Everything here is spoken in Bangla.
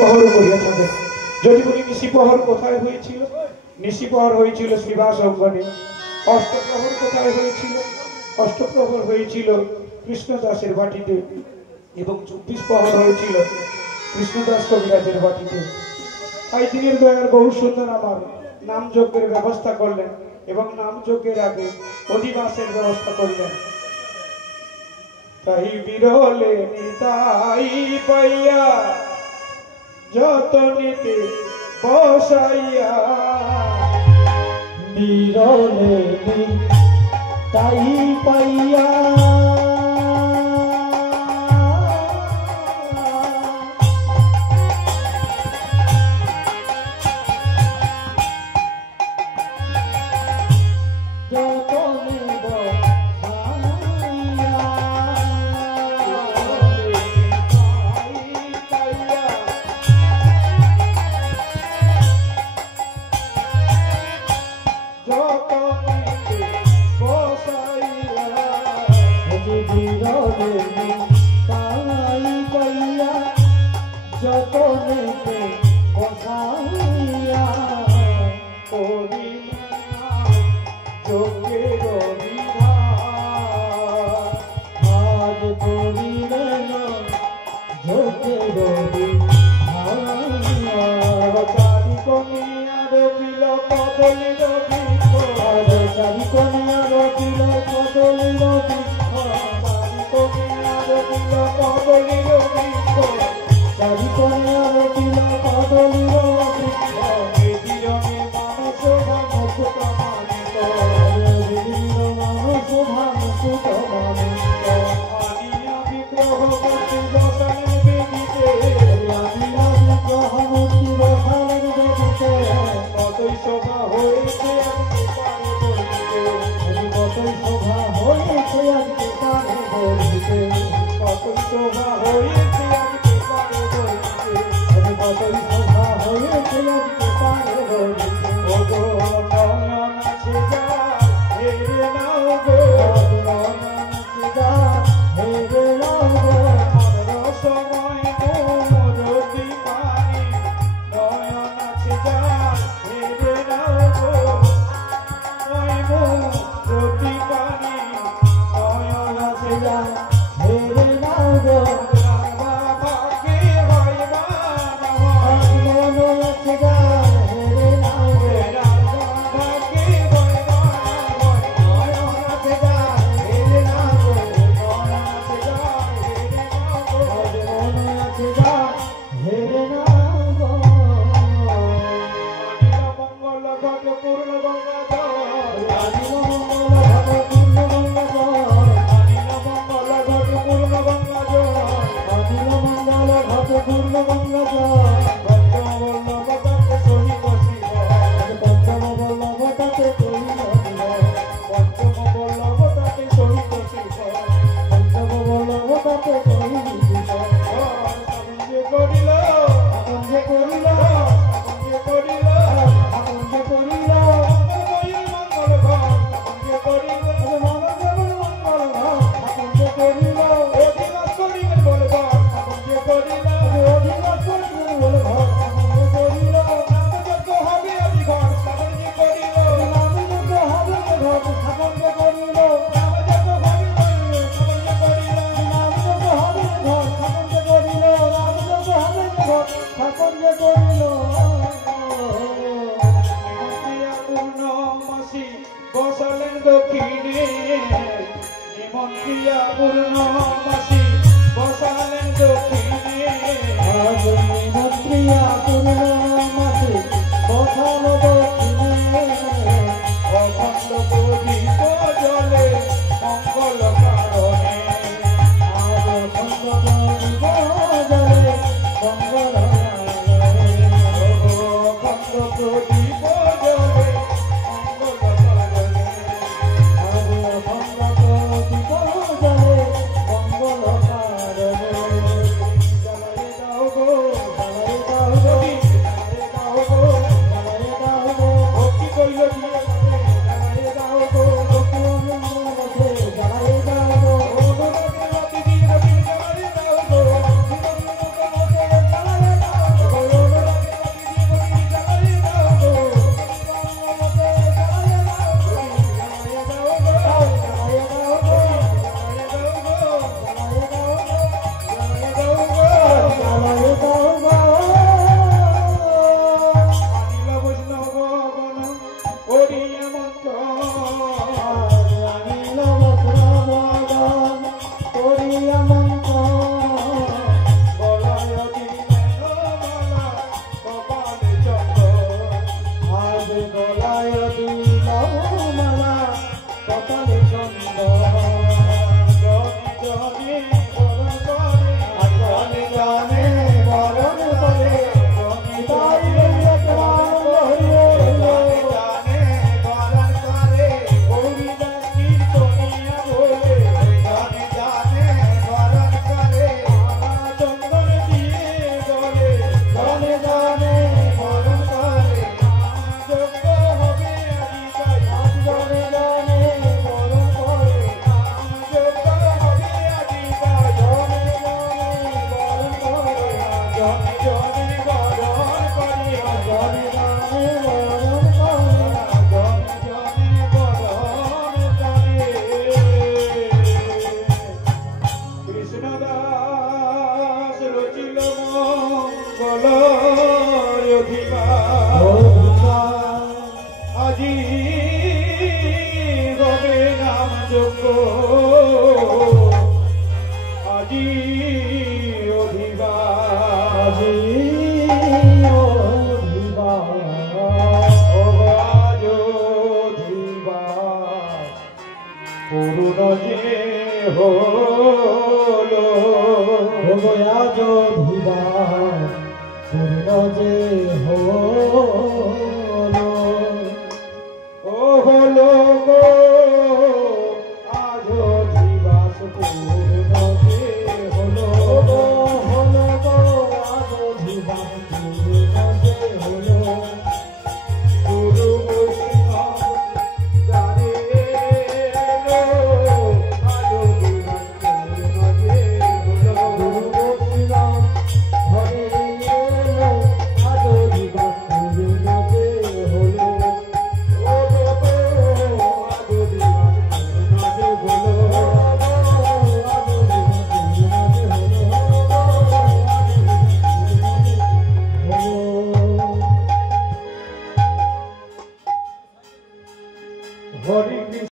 প্রহর করিয়া থাকেন। যদি বলি নিশিপ্রহর কোথায় হয়েছিল, নিশিপ্রহর হয়েছিল শ্রীবাস অঙ্গনে। অষ্টপ্রহর কোথায় হয়েছিল, অষ্টপ্রহর হয়েছিল কৃষ্ণদাসের বাটিতে, এবং 24 প্রহর হয়েছিল কৃষ্ণদাস কবিরাজের বাটিতে। তাই দিনের দয়ার বহু সুন্দর আমার নাম যজ্ঞের ব্যবস্থা করলেন, এবং নাম যজ্ঞের আগে অধিবাসের ব্যবস্থা করলেন। তাই বিরলে নিতাই পাইয়া যতনেতে বসাইয়া, বিরলে নিতাই পাইয়া মঙ্গল জনে জনে বরণ করে জনে জনে বরণ করে জনে জনে বরণ করে কৃষ্ণদাস রচিল মঙ্গল অধিকার আজি হবে নাম যোগ্য আজি অধিকার আজ অধিকার পূর্ণ যে হলো আজ অধিবার পূর্ণ যে